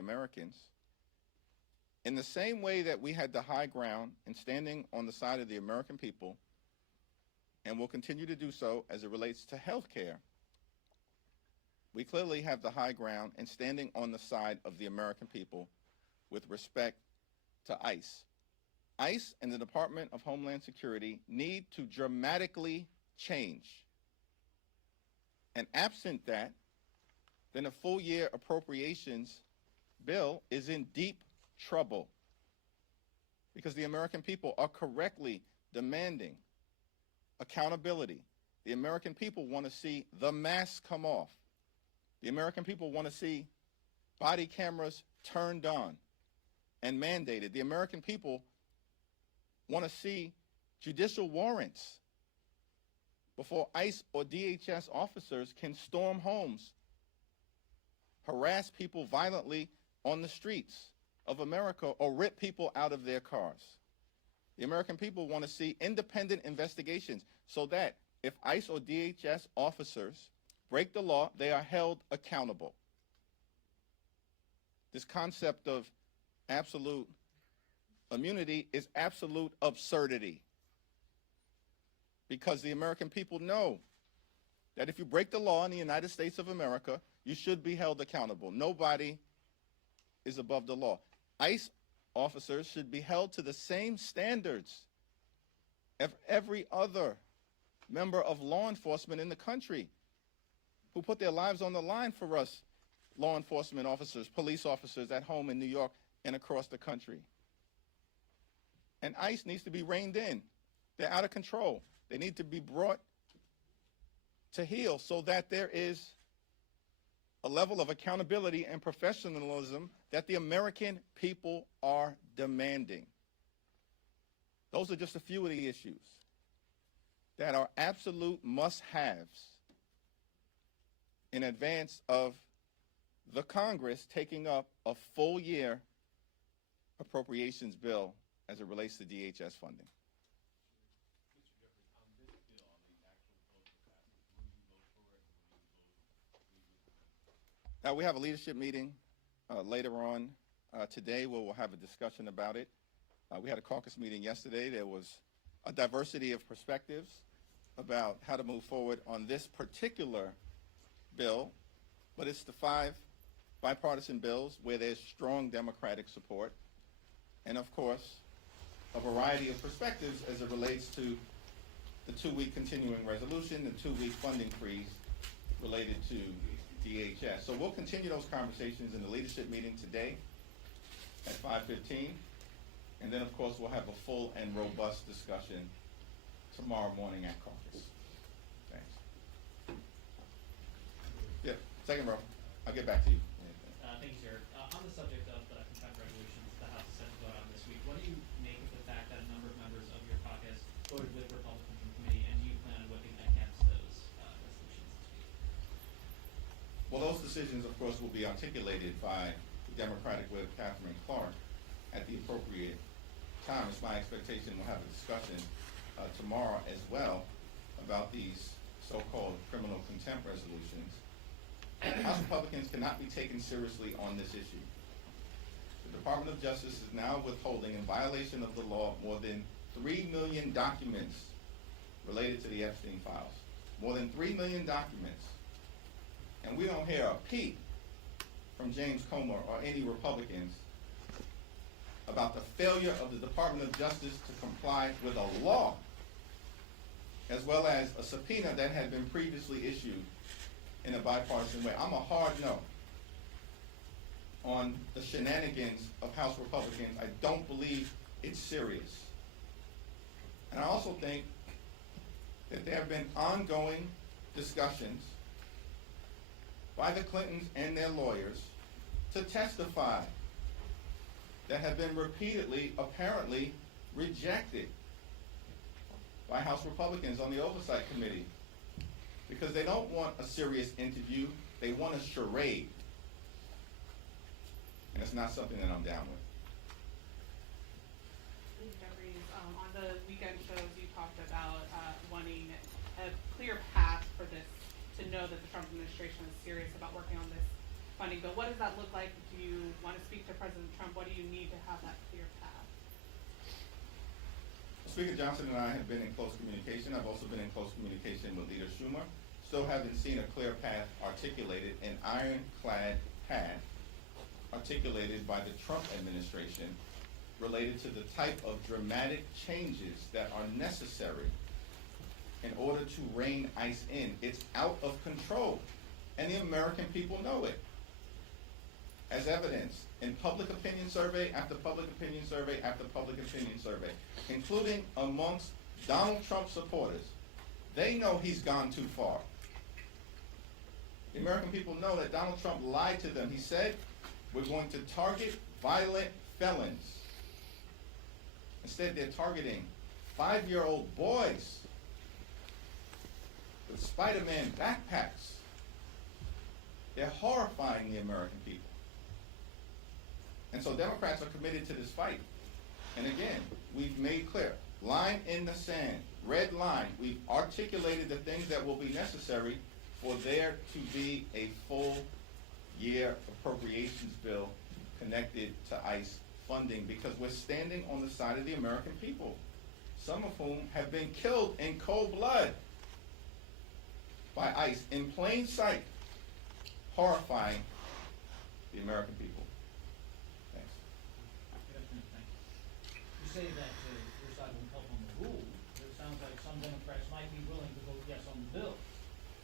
Americans, in the same way that we had the high ground in standing on the side of the American people, and will continue to do so as it relates to health care, we clearly have the high ground in standing on the side of the American people with respect to ICE. ICE and the Department of Homeland Security need to dramatically change. And absent that, then a full year appropriations bill is in deep trouble, because the American people are correctly demanding accountability. The American people want to see the mask come off. The American people want to see body cameras turned on and mandated. The American people want to see judicial warrants before ICE or DHS officers can storm homes, harass people violently on the streets of America, or rip people out of their cars. The American people want to see independent investigations so that if ICE or DHS officers break the law, they are held accountable. This concept of absolute immunity is absolute absurdity, because the American people know that if you break the law in the United States of America, you should be held accountable. Nobody is above the law. ICE officers should be held to the same standards of every other member of law enforcement in the country who put their lives on the line for us, law enforcement officers, police officers at home in New York and across the country. And ICE needs to be reined in. They're out of control. They need to be brought to heel so that there is a level of accountability and professionalism that the American people are demanding. Those are just a few of the issues that are absolute must-haves in advance of the Congress taking up a full year appropriations bill as it relates to DHS funding. We have a leadership meeting later on today where we'll have a discussion about it. We had a caucus meeting yesterday. There was a diversity of perspectives about how to move forward on this particular bill, but it's the 5 bipartisan bills where there's strong Democratic support, and of course, a variety of perspectives as it relates to the 2-week continuing resolution, the 2-week funding freeze related to DHS. So we'll continue those conversations in the leadership meeting today at 5:15, and then of course we'll have a full and robust discussion tomorrow morning at caucus. Thanks. Yeah, second row. I'll get back to you. Thank you, sir. On the subject of the contempt resolutions the House is set to vote on this week, what do you make of the fact that a number of members of your caucus voted with Republicans in committee, and do you plan on whipping against those resolutions this week? Well, those decisions, of course, will be articulated by the Democratic Whip, Catherine Clark, at the appropriate time. It's my expectation we'll have a discussion tomorrow as well about these so-called criminal contempt resolutions. House Republicans cannot be taken seriously on this issue. The Department of Justice is now withholding, in violation of the law, more than 3 million documents related to the Epstein files. More than 3 million documents. And we don't hear a peep from James Comer or any Republicans about the failure of the Department of Justice to comply with a law, as well as a subpoena that had been previously issued in a bipartisan way. I'm a hard no on the shenanigans of House Republicans. I don't believe it's serious. And I also think that there have been ongoing discussions by the Clintons and their lawyers to testify that have been repeatedly, apparently, rejected by House Republicans on the Oversight Committee, because they don't want a serious interview, they want a charade. And it's not something that I'm down with. Jeffries, on the weekend shows you talked about wanting a clear path for this, to know that the Trump administration is serious about working on this funding bill. What does that look like? Do you want to speak to President Trump? What do you need to have that clear path? Speaker Johnson and I have been in close communication. I've also been in close communication with Leader Schumer. Still haven't seen a clear path articulated, an ironclad path articulated by the Trump administration related to the type of dramatic changes that are necessary in order to rein ICE in. It's out of control, and the American people know it. As evidence in public opinion survey after public opinion survey after public opinion survey, including amongst Donald Trump supporters. They know he's gone too far. The American people know that Donald Trump lied to them. He said, we're going to target violent felons. Instead, they're targeting 5-year-old boys with Spider-Man backpacks. They're horrifying the American people. And so Democrats are committed to this fight. And again, we've made clear, line in the sand, red line. We've articulated the things that will be necessary for there to be a full year appropriations bill connected to ICE funding, because we're standing on the side of the American people, some of whom have been killed in cold blood by ICE in plain sight, horrifying the American people. Thanks. Good afternoon, thank you. You say that your side will help on the rule, but it sounds like some Democrats might be willing to vote yes on the bill.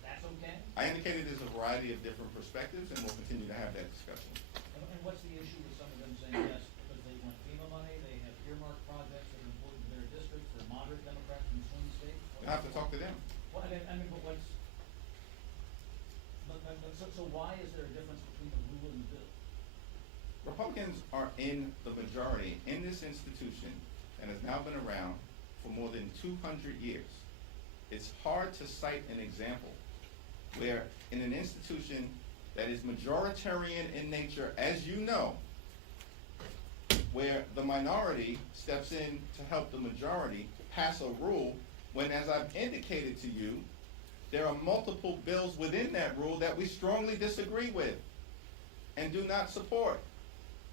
That's okay? I indicated there's a variety of different perspectives, and we'll continue to have that discussion. And what's the issue with some of them saying yes? Because they want FEMA money, they have earmarked projects that are important to their districts, they're moderate Democrats from swing states? You'll have to talk to them. Well, but what's, so why is there a difference between the rule and the bill? Republicans are in the majority in this institution and has now been around for more than 200 years. It's hard to cite an example where in an institution that is majoritarian in nature, as you know, where the minority steps in to help the majority pass a rule, when, as I've indicated to you, there are multiple bills within that rule that we strongly disagree with and do not support,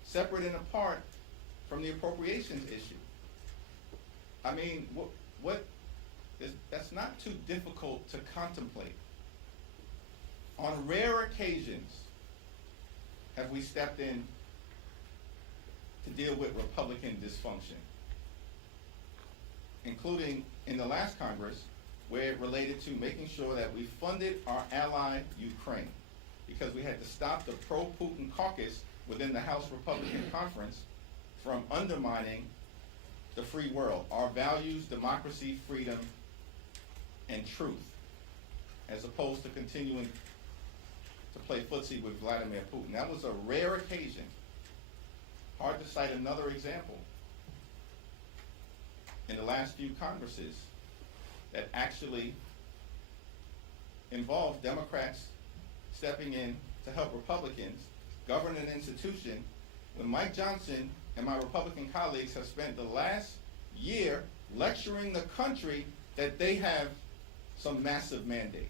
separate and apart from the appropriations issue. I mean, that's not too difficult to contemplate. On rare occasions have we stepped in to deal with Republican dysfunction, including in the last Congress, where it related to making sure that we funded our ally Ukraine, because we had to stop the pro-Putin caucus within the House Republican Conference from undermining the free world, our values, democracy, freedom, and truth, as opposed to continuing to play footsie with Vladimir Putin. That was a rare occasion. Hard to cite another example in the last few Congresses that actually involved Democrats stepping in to help Republicans govern an institution when Mike Johnson and my Republican colleagues have spent the last year lecturing the country that they have some massive mandate.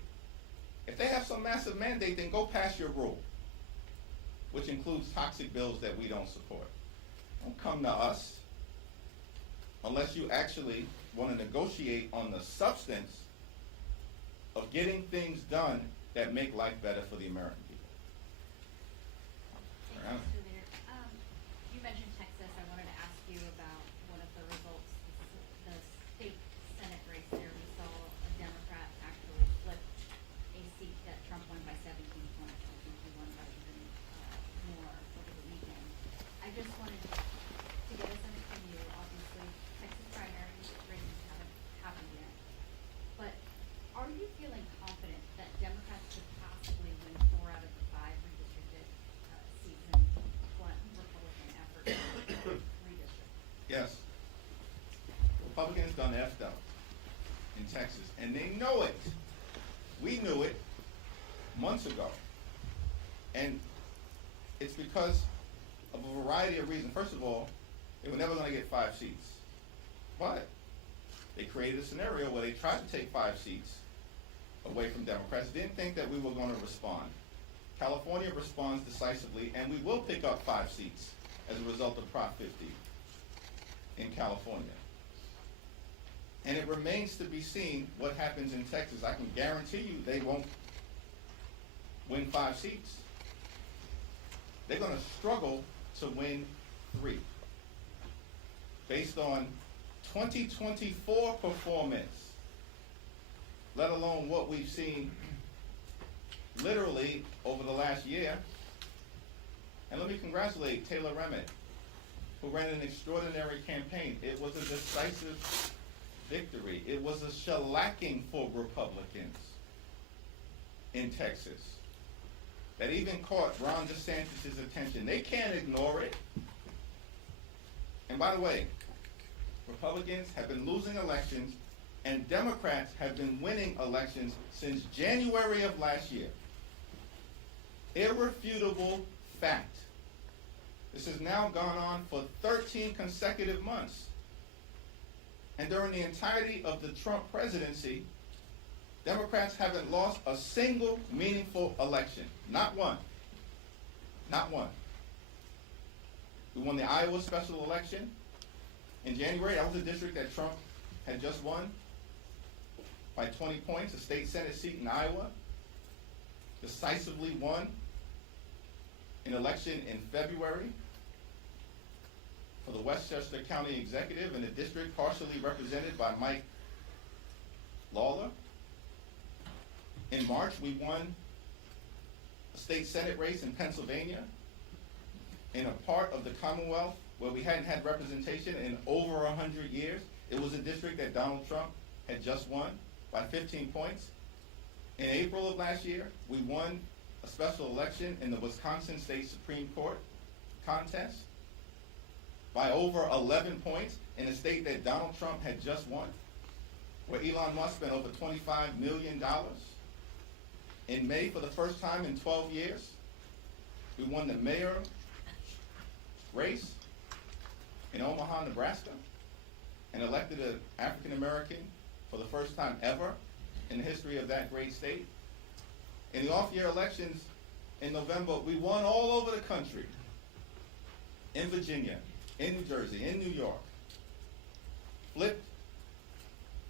If they have some massive mandate, then go pass your rule, which includes toxic bills that we don't support. Don't come to us unless you actually want to negotiate on the substance of getting things done that make life better for the American people. Thank you, Mr. Leader. You mentioned Texas. I wanted to ask you about one of the results, the state Senate race there. We saw a Democrat actually flip a seat that Trump won by 17 points. I think he won by even more over the weekend. I just wanted to get a sense from you. Obviously, Texas primary races haven't happened yet. But are you feeling confident that Democrats could possibly win 4 out of the 5 redistricted seats in one Republican effort to redistrict? Yes. Republicans done effed up in Texas, and they know it. We knew it months ago. And it's because of a variety of reasons. First of all, they were never going to get 5 seats. But they created a scenario where they tried to take 5 seats away from Democrats, didn't think that we were going to respond. California responds decisively, and we will pick up 5 seats as a result of Prop 50 in California. And it remains to be seen what happens in Texas. I can guarantee you they won't win 5 seats. They're going to struggle to win 3. Based on 2024 performance, let alone what we've seen literally over the last year. And let me congratulate Taylor Remmett, who ran an extraordinary campaign. It was a decisive victory. It was a shellacking for Republicans in Texas that even caught Ron DeSantis' attention. They can't ignore it. And by the way, Republicans have been losing elections and Democrats have been winning elections since January of last year. Irrefutable fact. This has now gone on for 13 consecutive months. And during the entirety of the Trump presidency, Democrats haven't lost a single meaningful election. Not one. Not one. We won the Iowa special election in January. That was a district that Trump had just won by 20 points, a state Senate seat in Iowa. Decisively won an election in February for the Westchester County Executive in a district partially represented by Mike Lawler. In March, we won a state Senate race in Pennsylvania in a part of the Commonwealth where we hadn't had representation in over 100 years. It was a district that Donald Trump had just won by 15 points. In April of last year, we won a special election in the Wisconsin State Supreme Court contest by over 11 points in a state that Donald Trump had just won, where Elon Musk spent over $25 million. In May, for the first time in 12 years, we won the mayor race in Omaha, Nebraska, and elected an African American for the first time ever in the history of that great state. In the off-year elections in November, we won all over the country, in Virginia, in New Jersey, in New York, flipped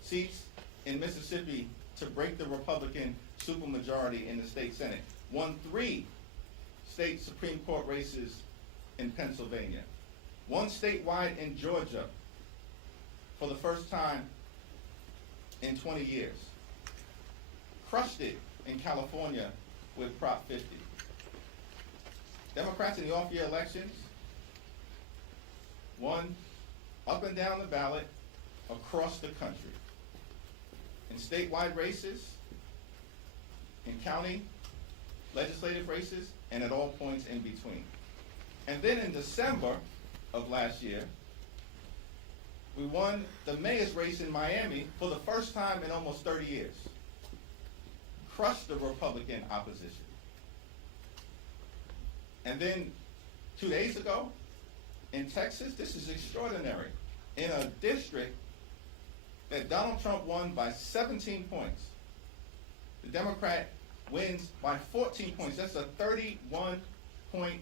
seats in Mississippi to break the Republican supermajority in the state Senate, won 3 state Supreme Court races in Pennsylvania, won statewide in Georgia for the first time in 20 years, crushed it in California with Prop 50. Democrats in the off-year elections won up and down the ballot across the country, in statewide races, in county legislative races, and at all points in between. And then in December of last year, we won the mayor's race in Miami for the first time in almost 30 years. Crushed the Republican opposition. And then 2 days ago, in Texas, this is extraordinary. In a district that Donald Trump won by 17 points, the Democrat wins by 14 points. That's a 31-point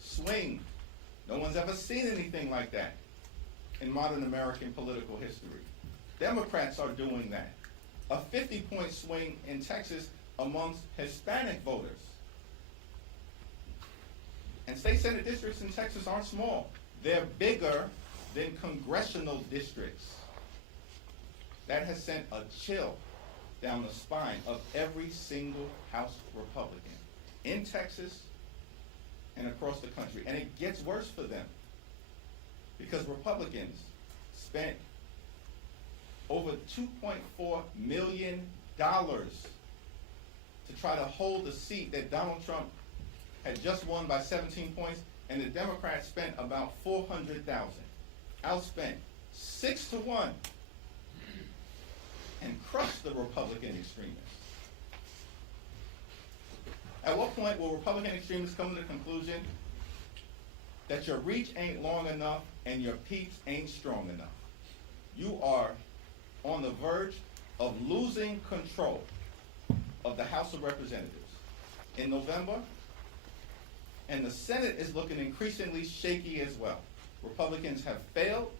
swing. No one's ever seen anything like that in modern American political history. Democrats are doing that. A 50-point swing in Texas amongst Hispanic voters. And state Senate districts in Texas aren't small. They're bigger than congressional districts. That has sent a chill down the spine of every single House Republican in Texas and across the country. And it gets worse for them because Republicans spent over $2.4 million to try to hold the seat that Donald Trump had just won by 17 points, and the Democrats spent about $400,000. Outspent 6-1 and crushed the Republican extremists. At what point will Republican extremists come to the conclusion that your reach ain't long enough and your peeps ain't strong enough? You are on the verge of losing control of the House of Representatives. In November, And the Senate is looking increasingly shaky as well. Republicans have failed.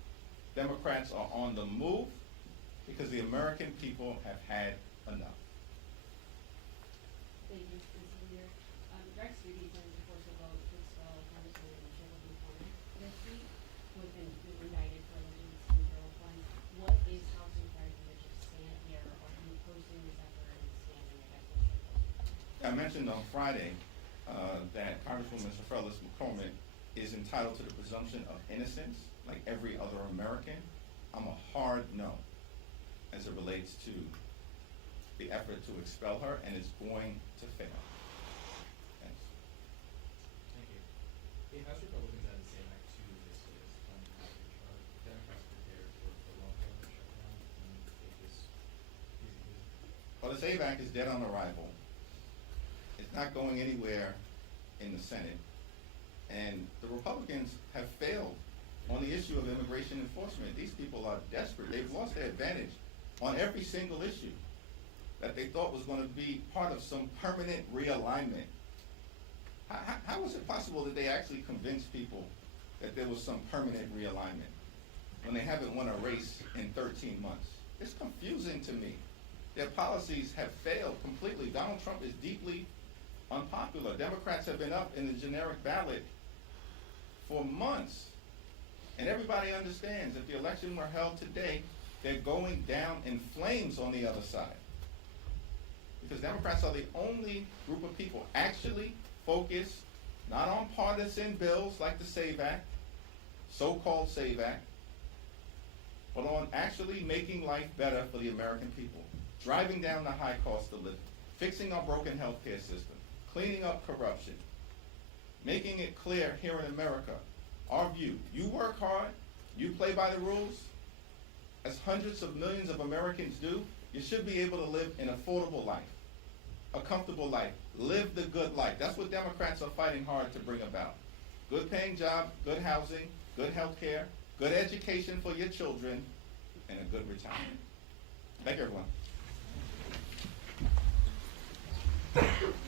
Democrats are on the move because the American people have had enough. Thank you, Mr. Leader. Rex Reedy is forced a vote to expel Congressman Michelle Corner this week, who has been indicted for alleged single funds. What is House Democratic leadership stand here? Are you opposing this effort and standing against Michelle? I mentioned on Friday that Congresswoman Shafrelis McCormick is entitled to the presumption of innocence, like every other American. I'm a hard no as it relates to the effort to expel her, and it's going to fail. Thanks. Thank you. The House Republicans added the same act to this latest funding package. Are Democrats prepared for long government shutdown and take this easy? Well, the SAVE Act is dead on arrival. It's not going anywhere in the Senate. And the Republicans have failed on the issue of immigration enforcement. These people are desperate. They've lost their advantage on every single issue that they thought was going to be part of some permanent realignment. How was it possible that they actually convinced people that there was some permanent realignment when they haven't won a race in 13 months? It's confusing to me. Their policies have failed completely. Donald Trump is deeply unpopular. Democrats have been up in the generic ballot for months. And everybody understands if the election were held today, they're going down in flames on the other side. Because Democrats are the only group of people actually focused not on partisan bills like the SAVE Act, so-called SAVE Act, but on actually making life better for the American people, driving down the high cost of living, fixing our broken healthcare system, cleaning up corruption, making it clear here in America, our view, you work hard, you play by the rules, as hundreds of millions of Americans do, you should be able to live an affordable life, a comfortable life, live the good life. That's what Democrats are fighting hard to bring about. Good paying job, good housing, good health care, good education for your children, and a good retirement. Thank you, everyone.